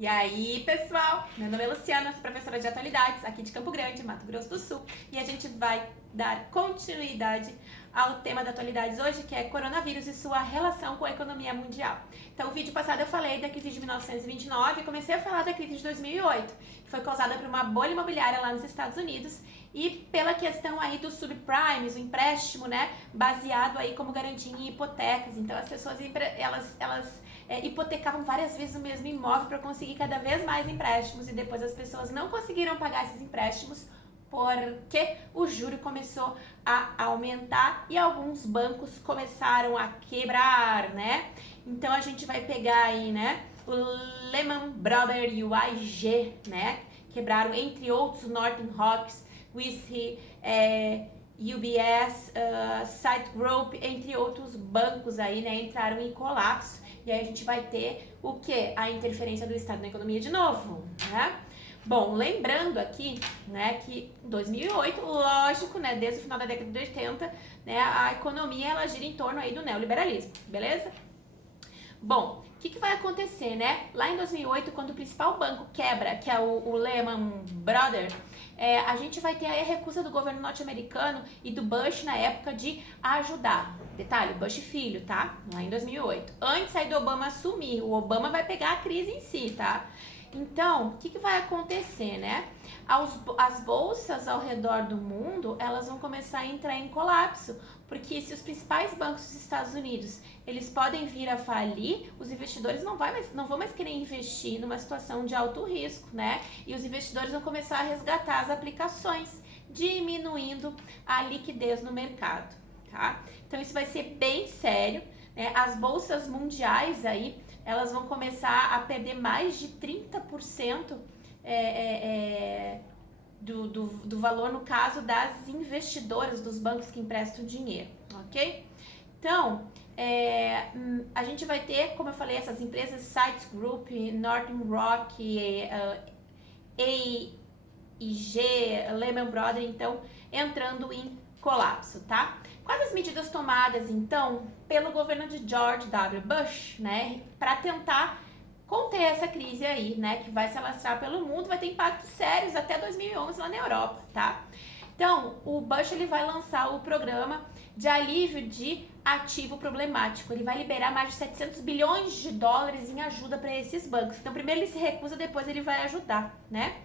E aí, pessoal, meu nome é Luciana, sou professora de atualidades aqui de Campo Grande, Mato Grosso do Sul, e a gente vai dar continuidade ao tema da atualidades hoje, que é coronavírus e sua relação com a economia mundial. Então, o vídeo passado eu falei da crise de 1929 e comecei a falar da crise de 2008, que foi causada por uma bolha imobiliária lá nos Estados Unidos e pela questão aí dos subprimes, o empréstimo, né, baseado aí como garantia em hipotecas. Então, as pessoas, elas hipotecavam várias vezes o mesmo imóvel para conseguir cada vez mais empréstimos e depois as pessoas não conseguiram pagar esses empréstimos porque o juro começou a aumentar e alguns bancos começaram a quebrar, né? Então a gente vai pegar aí, né, o Lehman Brothers e o AIG, né? Quebraram, entre outros, Northern Rocks, Whisky, UBS, Citigroup, entre outros bancos aí, né, entraram em colapso. E aí a gente vai ter o que? A interferência do Estado na economia de novo, né? Bom, lembrando aqui, né, que em 2008, lógico, né, desde o final da década de 80, né, a economia ela gira em torno aí do neoliberalismo, beleza? Bom, o que vai acontecer, né? Lá em 2008, quando o principal banco quebra, que é o Lehman Brothers, a gente vai ter aí a recusa do governo norte-americano e do Bush na época de ajudar. Detalhe, Bush filho, tá? Lá em 2008. Antes aí do Obama assumir, o Obama vai pegar a crise em si, tá? Então, o que vai acontecer, né? As bolsas ao redor do mundo, elas vão começar a entrar em colapso, porque se os principais bancos dos Estados Unidos, eles podem vir a falir, os investidores não vão mais querer investir numa situação de alto risco, né? E os investidores vão começar a resgatar as aplicações, diminuindo a liquidez no mercado, tá? Então, isso vai ser bem sério, né? As bolsas mundiais aí, elas vão começar a perder mais de 30% do valor, no caso das investidoras, dos bancos que emprestam dinheiro, ok? Então, a gente vai ter, como eu falei, essas empresas, Citigroup, Northern Rock, AIG, Lehman Brothers, então, entrando em colapso, tá? Quais as medidas tomadas, então, pelo governo de George W. Bush, né, para tentar conter essa crise aí, né, que vai se alastrar pelo mundo, vai ter impactos sérios até 2011 lá na Europa, tá? Então, o Bush, ele vai lançar o programa de alívio de ativo problemático. Ele vai liberar mais de 700 bilhões de dólares em ajuda para esses bancos. Então, primeiro ele se recusa, depois ele vai ajudar, né?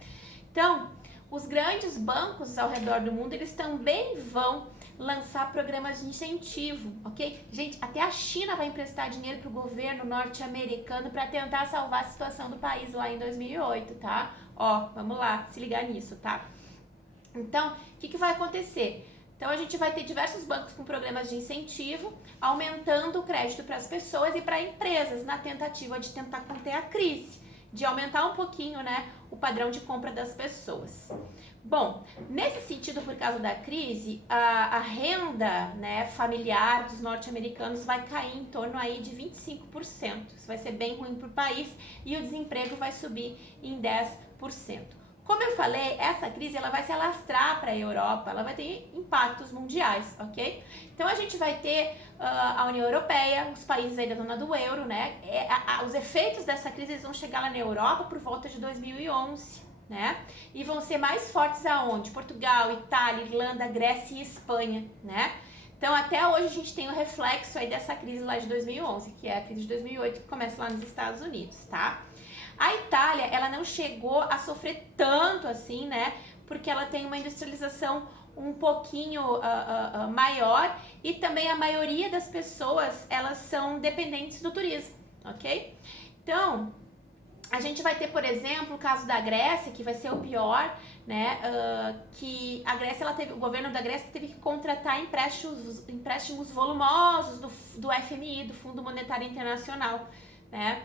Então, os grandes bancos ao redor do mundo, eles também vão lançar programas de incentivo, ok? Gente, até a China vai emprestar dinheiro para o governo norte-americano para tentar salvar a situação do país lá em 2008, tá? Ó, vamos lá, se ligar nisso, tá? Então, o que vai acontecer? Então, a gente vai ter diversos bancos com programas de incentivo, aumentando o crédito para as pessoas e para empresas, na tentativa de tentar conter a crise, de aumentar um pouquinho, né, o padrão de compra das pessoas. Bom, nesse sentido, por causa da crise, a renda, né, familiar dos norte-americanos vai cair em torno aí de 25%. Isso vai ser bem ruim para o país e o desemprego vai subir em 10%. Como eu falei, essa crise ela vai se alastrar para a Europa, ela vai ter impactos mundiais, ok? Então a gente vai ter a União Europeia, os países aí da zona do euro, né? Os efeitos dessa crise eles vão chegar lá na Europa por volta de 2011, né? E vão ser mais fortes aonde? Portugal, Itália, Irlanda, Grécia e Espanha, né? Então até hoje a gente tem o reflexo aí dessa crise lá de 2011, que é a crise de 2008 que começa lá nos Estados Unidos, tá? A Itália, ela não chegou a sofrer tanto assim, né? Porque ela tem uma industrialização um pouquinho maior e também a maioria das pessoas, elas são dependentes do turismo, ok? Então, a gente vai ter, por exemplo, o caso da Grécia, que vai ser o pior, né? Que a Grécia, o governo da Grécia teve que contratar empréstimos volumosos do FMI, do Fundo Monetário Internacional, né?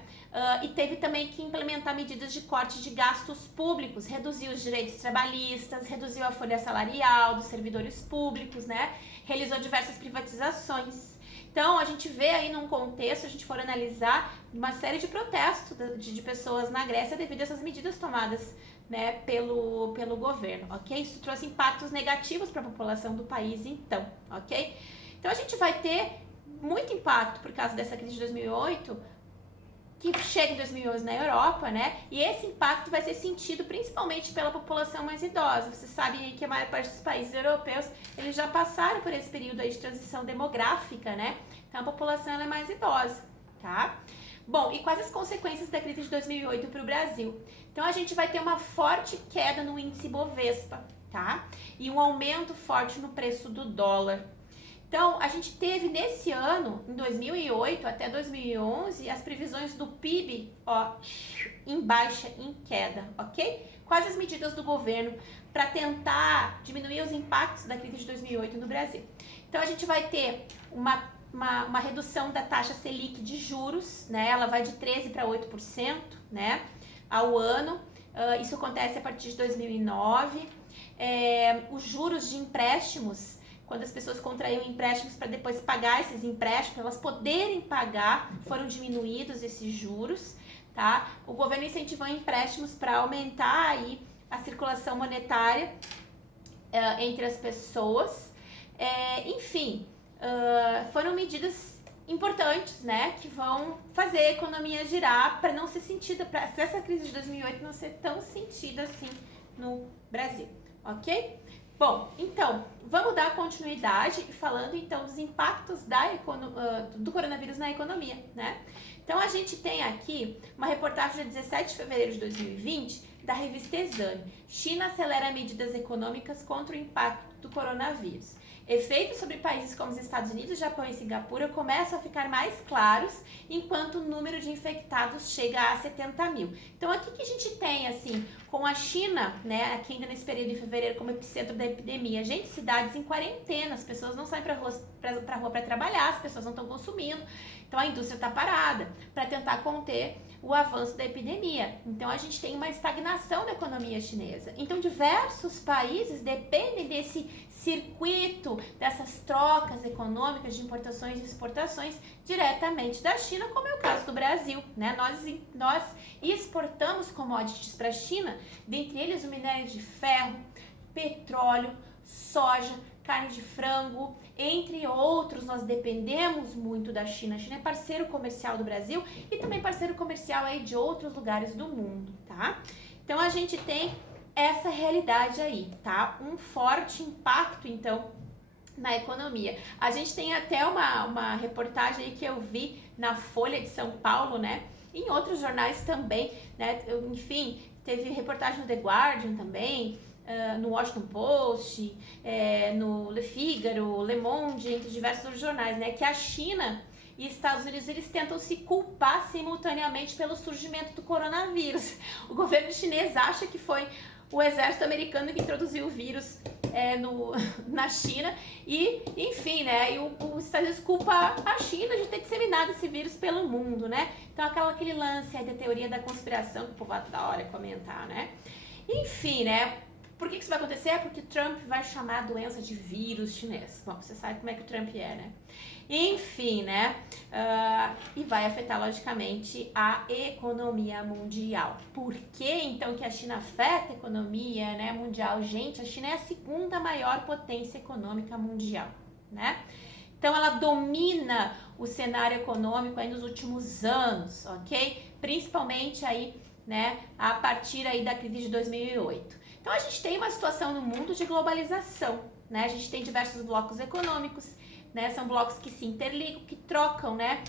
E teve também que implementar medidas de corte de gastos públicos, reduzir os direitos trabalhistas, reduziu a folha salarial dos servidores públicos, né? Realizou diversas privatizações. Então, a gente vê aí num contexto, a gente for analisar uma série de protestos de pessoas na Grécia devido a essas medidas tomadas, né, pelo governo, ok? Isso trouxe impactos negativos para a população do país, então, ok? Então, a gente vai ter muito impacto por causa dessa crise de 2008, que chega em 2011 na Europa, né? E esse impacto vai ser sentido principalmente pela população mais idosa. Você sabe que a maior parte dos países europeus, eles já passaram por esse período aí de transição demográfica, né? Então a população ela é mais idosa, tá? Bom, e quais as consequências da crise de 2008 para o Brasil? Então a gente vai ter uma forte queda no índice Bovespa, tá? E um aumento forte no preço do dólar. Então, a gente teve nesse ano, em 2008 até 2011, as previsões do PIB, ó, em baixa, em queda, ok? Quais as medidas do governo para tentar diminuir os impactos da crise de 2008 no Brasil? Então, a gente vai ter uma redução da taxa Selic de juros, né? Ela vai de 13% para 8%, né? Ao ano. Isso acontece a partir de 2009. Os juros de empréstimos, quando as pessoas contraíam empréstimos para depois pagar esses empréstimos, elas poderem pagar, foram diminuídos esses juros, tá? O governo incentivou empréstimos para aumentar aí a circulação monetária entre as pessoas. Enfim, foram medidas importantes, né, que vão fazer a economia girar para não ser sentida, para essa crise de 2008 não ser tão sentida assim no Brasil, ok? Bom, então, vamos dar continuidade falando então dos impactos do coronavírus na economia, né? Então, a gente tem aqui uma reportagem de 17 de fevereiro de 2020 da revista Exame. China acelera medidas econômicas contra o impacto do coronavírus. Efeitos sobre países como os Estados Unidos, Japão e Singapura começam a ficar mais claros enquanto o número de infectados chega a 70 mil. Então, aqui que a gente tem, assim, com a China, né, aqui ainda nesse período de fevereiro como epicentro da epidemia, gente, cidades em quarentena, as pessoas não saem para rua para trabalhar, as pessoas não estão consumindo, então a indústria está parada para tentar conter o avanço da epidemia. Então, a gente tem uma estagnação da economia chinesa. Então, diversos países dependem desse circuito, dessas trocas econômicas de importações e exportações diretamente da China, como é o caso do Brasil, né? Nós exportamos commodities para a China, dentre eles o minério de ferro, petróleo, soja, carne de frango, entre outros. Nós dependemos muito da China. A China é parceiro comercial do Brasil e também parceiro comercial aí de outros lugares do mundo, tá? Então, a gente tem essa realidade aí, tá? Um forte impacto, então, na economia. A gente tem até uma reportagem aí que eu vi na Folha de São Paulo, né? Em outros jornais também, né? Enfim, teve reportagem no The Guardian também, no Washington Post, no Le Figaro, Le Monde, entre diversos outros jornais, né? Que a China e Estados Unidos, eles tentam se culpar simultaneamente pelo surgimento do coronavírus. O governo chinês acha que foi o exército americano que introduziu o vírus na China e, enfim, né, e os Estados Unidos culpa a China de ter disseminado esse vírus pelo mundo, né? Então, aquele lance aí da teoria da conspiração que o povo adora comentar, né? Enfim, né? Por que isso vai acontecer? Porque Trump vai chamar a doença de vírus chinês. Bom, você sabe como é que o Trump é, né? Enfim, né? E vai afetar, logicamente, a economia mundial. Por que, então, que a China afeta a economia, né, mundial? Gente, a China é a segunda maior potência econômica mundial, né? Então, ela domina o cenário econômico aí nos últimos anos, ok? Principalmente aí, né, a partir aí da crise de 2008. Então, a gente tem uma situação no mundo de globalização, né? A gente tem diversos blocos econômicos, né? São blocos que se interligam, que trocam, né?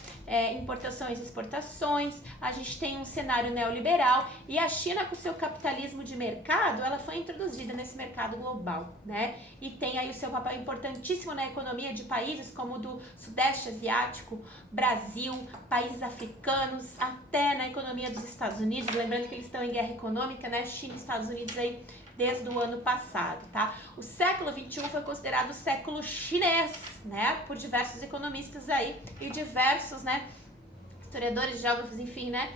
Importações e exportações. A gente tem um cenário neoliberal e a China, com o seu capitalismo de mercado, ela foi introduzida nesse mercado global, né? E tem aí o seu papel importantíssimo na economia de países como o do Sudeste Asiático, Brasil, países africanos, até na economia dos Estados Unidos. Lembrando que eles estão em guerra econômica, né? China e Estados Unidos aí desde o ano passado, tá? O século XXI foi considerado o século chinês, né? Por diversos economistas aí e diversos, né? Historiadores, geógrafos, enfim, né?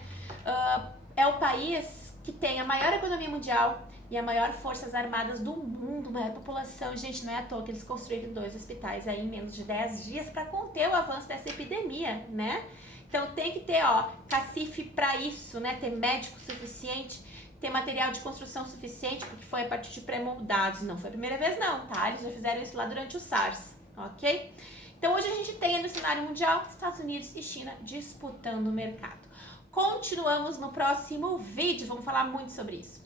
É o país que tem a maior economia mundial e a maior forças armadas do mundo, maior população. Gente, não é à toa que eles construíram 2 hospitais aí em menos de 10 dias para conter o avanço dessa epidemia, né? Então tem que ter, ó, cacife para isso, né? Ter médico suficiente, ter material de construção suficiente, porque foi a partir de pré-moldados. Não foi a primeira vez não, tá? Eles já fizeram isso lá durante o SARS, ok? Então hoje a gente tem no cenário mundial Estados Unidos e China disputando o mercado. Continuamos no próximo vídeo, vamos falar muito sobre isso.